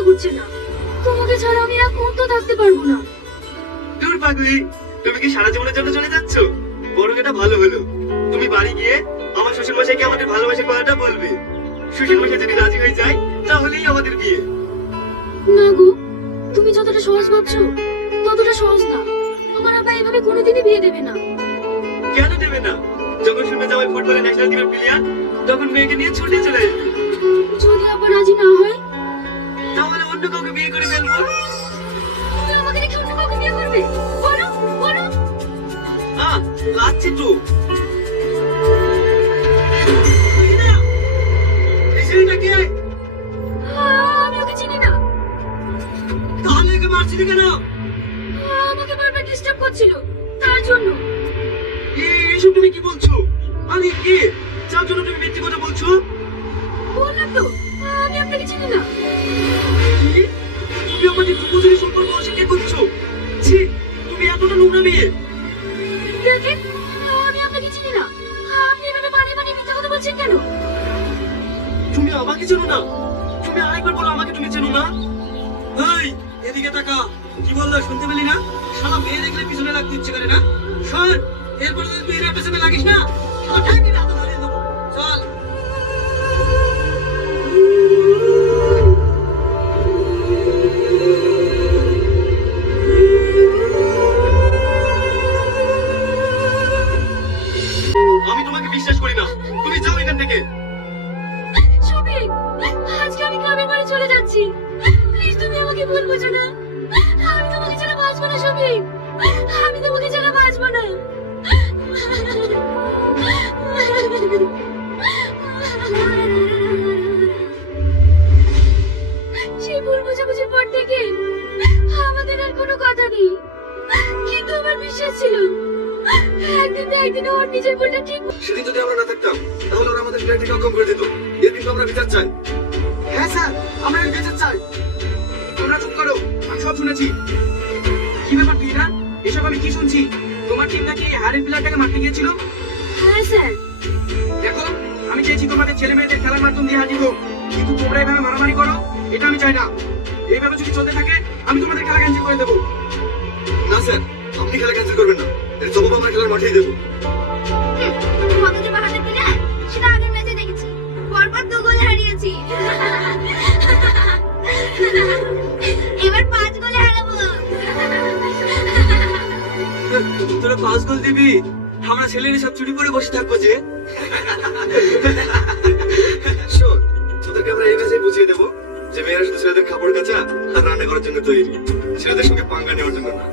ইচ্ছা করছে না। তোমাকে ছাড়া আমি এক মুহূর্ত থাকতে পারবো না। দূর পাগলি, তুমি কি সারা জীবনের জন্য চলে যাচ্ছ? বরং এটা ভালো হলো, তুমি বাড়ি গিয়ে আমার শ্বশুর মশাইকে আমাদের ভালোবাসার কথাটা বলবে। শ্বশুর মশাই যদি রাজি হয়ে যায় তাহলেই আমাদের বিয়ে। না গো, তুমি যতটা সহজ ভাবছো ততটা সহজ না। আমার আব্বা এইভাবে কোনোদিনই বিয়ে দেবে না। কেন দেবে না? যখন শুনবে যে আমি ফুটবলের ন্যাশনাল টিমের প্লেয়ার, তখন মেয়েকে নিয়ে ছুটে চলে আসবে। যদি আব্বা রাজি না হয় তাহলে অন্য কাউকে বিয়ে করে ফেলবো। তুমি আমাকে রেখে অন্য কাউকে বিয়ে করবে? বলো বলো। লাগছে তো। এই ছেলেটা কে? আমি ওকে চিনি না। তাহলে একে মারছিলি কেন? আমাকে বারবার ডিস্টার্ব করছিল, তার জন্য। এসব তুমি কি বলছো? আমি কে, যার জন্য তুমি মিথ্যে কথা বলছো? বললাম তো আমি আপনাকে চিনি না। কি? তুমি আমাদের দুজনের সম্পর্ক অস্বীকার করছো? ছি, তুমি এতটা নোংরা মেয়ে। দেখেন, আমি আপনাকে চিনি না। আপনি এভাবে বানিয়ে বানিয়ে মিথ্যা কথা বলছেন কেন? তুমি আমাকে চেনো না? তুমি আরেকবার বলো আমাকে তুমি চেনো না? এই, এদিকে তাকা। কি বললো শুনতে পেলি না? শালা মেয়ে দেখলে পিছনে লাগতে ইচ্ছে করে না? শোন, এরপর যদি তুই এর পেছনে লাগিস না, শালা ঠাকি দাঁত ধরিয়ে দেবো। চল। আমি তোমাকে বিশ্বাস করি না, তুমি যাও এখান থেকে। শফিক, আজকে আমি গ্রামের বাড়ি চলে যাচ্ছি। প্লিজ তুমি আমাকে ভুল বোঝো না। আমি তোমাকে ছাড়া বাঁচবো না শফিক। আমি তোমাকে ছাড়া বাঁচবো না। সেই ভুল বোঝাবুঝির পর থেকে আমাদের আর কোনো কথা নেই, কিন্তু আমার বিশ্বাস ছিল একদিন না একদিন ওর নিজের ভুলটা ঠিক। সেদিন যদি আমরা না থাকতাম তাহলে ওরা আমাদের ফ্ল্যাট থেকে অক্ষম করে দিত। এর কিন্তু আমরা বিচার চাই। হ্যাঁ স্যার, আমরা এর বিচার চাই। তোমরা চুপ করো, আমি সব শুনেছি। কি ব্যাপার তুই না? এসব আমি কি শুনছি? তোমার টিম নাকি হারের প্লেয়ারটাকে মারতে গিয়েছিল? হ্যাঁ স্যার। দেখো, আমি চাইছি তোমাদের ছেলে মেয়েদের খেলার মাধ্যম দিয়ে হাজির হোক, কিন্তু তোমরা এভাবে মারামারি করো, এটা আমি চাই না। এইভাবে যদি চলতে থাকে আমি তোমাদের খেলা ক্যান্সেল করে দেবো। না স্যার, আপনি খেলা ক্যান্সেল করবেন না। এর জবাব আমরা খেলার মাঠেই দেবো। কতটি বাহাতে প্লেয়ার সেটা আগের ম্যাচে দেখেছি, পরপর 2 গোলে হারিয়েছি। এবার 5 গোলে হারাবো। তোরা 5 গোল দিবি? আমরা ছেলেরা সব চুরি করে বসে থাকবো যে। শোন, তোদেরকে আমরা এই ম্যাচে বুঝিয়ে দেবো যে মেয়েরা শুধু ছেলেদের খাবার কাচা আর রান্না করার জন্য তৈরি, ছেলেদের সঙ্গে পাঙ্গা নেওয়ার জন্য না।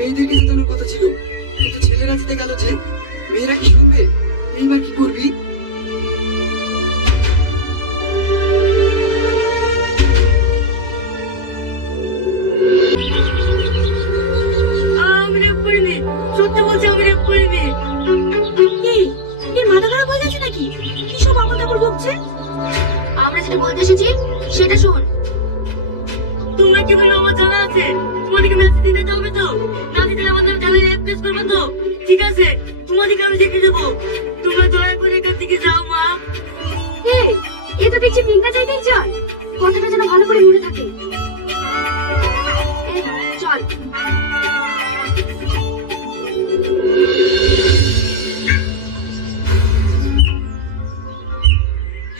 মেয়েদেরকে জেতানোর কথা ছিল, কিন্তু ছেলেরা জিতে গেল যে। মেয়েরা কি শুনবে? এইবার কি করবি? আমি রেপ করিনি, সত্যি বলছি আমি রেপ করিনি। এর মাথা খারাপ হয়ে গেছে নাকি? কি সব আবল তাবল বকছে? আমরা যেটা বলতে এসেছি সেটা শোন। তোমরা কি বলো আমার জানা আছে আছে, তোমাদেরকে মেসেজ দিতে হবে তো, না দিলে আমার নাম থানায় রেপ কেস করবো তো। ঠিক আছে, তোমাদেরকে আমি দেখে দেবো, তোমরা দয়া করে এখান থেকে যাও মা। এই, এ তো দেখছি ভিক্ষা চাইতেই চায়, কথাটা যেন ভালো করে মনে থাকে। এই, চল।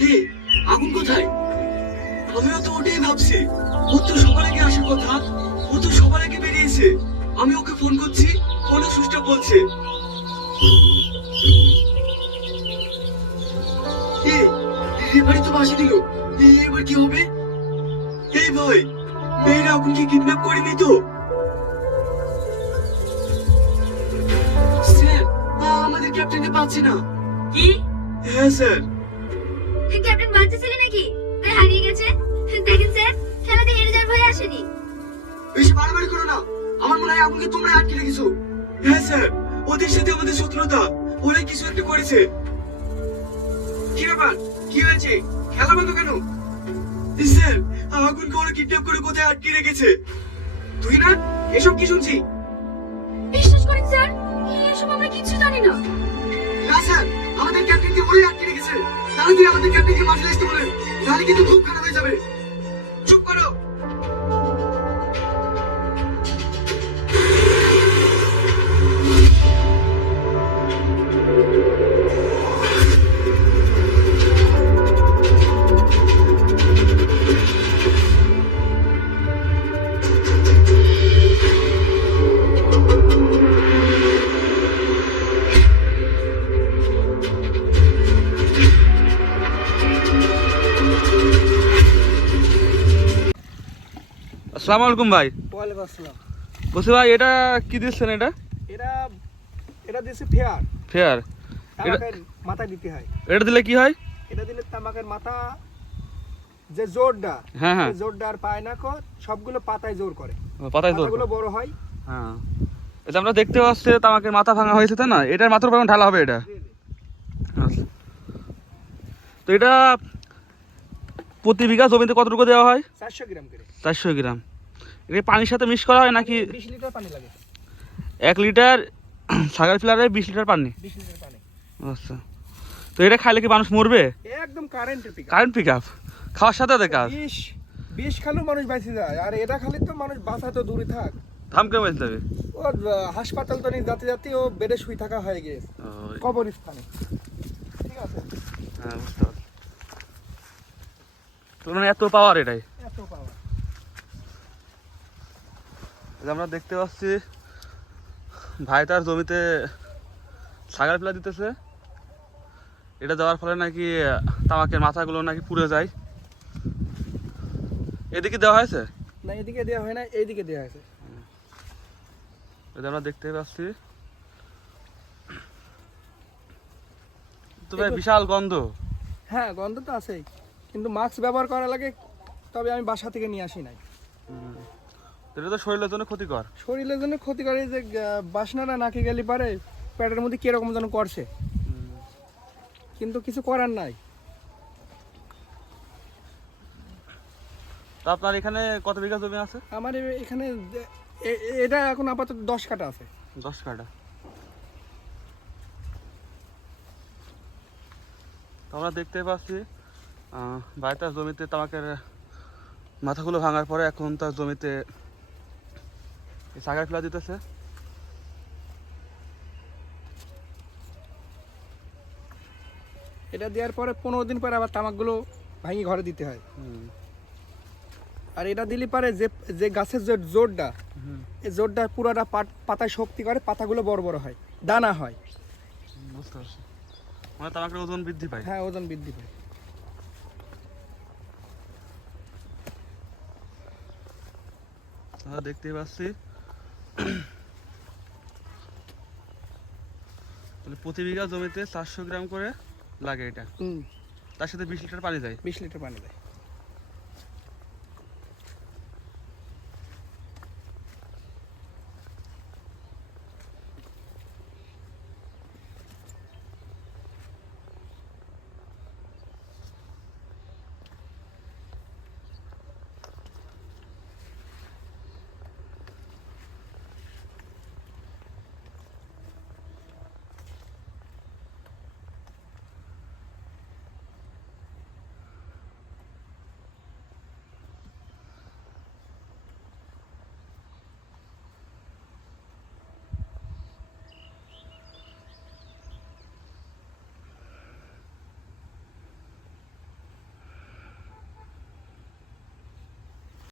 হে, আগুন কোথায়? আমিও তো ওটাই ভাবছি। ও তো সবার আগে আসার কথা, ও তো সবার আগে বেরিয়েছে। আমি ওকে ফোন করছি, ফোনও সুইচ অফ বলছে। এবারে তো বাসি দিল, এবার কি হবে? এই ভাই, মেয়েরা আগুনকে কিডন্যাপ করেনি তো? স্যার, আমাদের ক্যাপ্টেনকে পাচ্ছি না। কি? হ্যাঁ স্যার। ক্যাপ্টেন বাচ্চা ছেলে নাকি, তাই হারিয়ে গেছে? দেখেন স্যার, খেলাতে হেরে যাওয়ার ভয় আসেনি। বেশি বাড়াবাড়ি করো না, আমার মনে হয় আগুনকে তোমরা আটকে রেখেছো। হ্যাঁ স্যার, ওদের সাথে আমাদের শত্রুতা, ওরা কিছু একটা করেছে। কি ব্যাপার, কি হয়েছে? খেলা বন্ধ কেন? স্যার, আগুনকে ওরা কিডন্যাপ করে কোথায় আটকে রেখেছে। তুই না, এসব কি শুনছি? বিশ্বাস করেন স্যার, এসব আমরা কিচ্ছু জানি না। না স্যার, আমাদের ক্যাপ্টেনকে ওরাই আটকে রেখেছে। তাড়াতাড়ি আমাদের ক্যাপ্টেনকে মাঠে আসতে বলেন, নাহলে কিন্তু খুব খারাপ হয়ে যাবে। চুপ করো। আসসালামু আলাইকুম ভাই। ওয়ালাইকুম আসসালাম। বলছি ভাই, এটা কি দিচ্ছেন? এটা এটা এটা দিছে ফেয়ার, ফেয়ার। তামাকের মাথায় দিতে হয়। এটা দিলে কি হয়? এটা দিলে তামাকের মাথা যে জোরটা, হ্যাঁ হ্যাঁ, সেই জোরটা আর পায় না কো, সবগুলো পাতায় জোর করে, পাতায় জোর পাতাগুলো করে। বড় হয়। হ্যাঁ, এটা আমরা দেখতে পাচ্ছি তামাকের মাথা ভাঙা হয়েছে, তাই না? এটার মাথার উপর ঢালা হবে এটা। আচ্ছা। তো এটা প্রতি বিঘা জমিতে কতটুকু দেওয়া হয়? 400 গ্রাম করে। 400 গ্রাম। এটা পানির সাথে মিক্স করা হয় নাকি? 20 লিটার পানি লাগে। 1 লিটার সাগার ফিলারে 20 লিটার পানি? 20 লিটার পানি। আচ্ছা। তো এটা খাইলে কি মানুষ মরবে? একদম কারেন্টের পিক। কারেন্ট পিক আপ, খাওয়ার সাথে সাথে কাজ। 20 খালেও মানুষ বেঁচে যায়, আর এটা খালি তো মানুষ বাঁচা তো দূরে থাক। ধামকে বেঁচে যাবে। ও হাসপাতাল তো নিয়ে যাতে যাতে ও বেডে শুই থাকা হয়ে গেছে, কবরস্থানে। ঠিক আছে, হ্যাঁ, বুঝতে পারছি। তো মানে এত পাওয়ার এটাই। এত পাওয়া। যে আমরা দেখতে পাচ্ছি ভাই তার জমিতে ছাগল ফেলা দিতেছে। এটা দেওয়ার ফলে নাকি তামাকের মাথাগুলো নাকি পুড়ে যায়। এদিকে দেওয়া হয়েছে না, এদিকে দেওয়া হয় না, এইদিকে দেওয়া হয়েছে। এটা আমরা দেখতে পাচ্ছি। তো ভাই বিশাল গন্ধ। হ্যাঁ, গন্ধ তো আছেই, কিন্তু মাস্ক ব্যবহার করা লাগে। তবে আমি বাসা থেকে নিয়ে আসি নাই। এটা তো শরীরের জন্য ক্ষতিকর। শরীরের জন্য ক্ষতি করে, যে বাসনাটা নাকে গেলে পারে পেটের মধ্যে কিরকম যেন করছে, কিন্তু কিছু করার নাই। তো আপনার এখানে কত বিঘা জমি আছে? আমার এখানে এটা এখন আপাতত 10 কাঠা আছে। 10 কাঠা। তো আমরা দেখতে পাচ্ছি ভাই তার জমিতে তামাকের মাথাগুলো ভাঙার পরে এখন তার জমিতে সাগার ফেলা দিতেছে। এটা দেওয়ার পরে 15 দিন পরে আবার তামাকগুলো ভাঙি ঘরে দিতে হয়। আর এটা দিলে পারে যে যে গাছের যে জোরটা, এই জোরটা পুরোটা পাতায় শক্তি করে, পাতাগুলো বড় বড় হয়, দানা হয়। বুঝতে পারছি, মানে তামাকের ওজন বৃদ্ধি পায়। হ্যাঁ, ওজন বৃদ্ধি পায়। আমরা দেখতে পাচ্ছি তাহলে প্রতি বিঘা জমিতে 400 গ্রাম করে লাগে এটা। তার সাথে 20 লিটার পানি যায়। 20 লিটার পানি দেয়।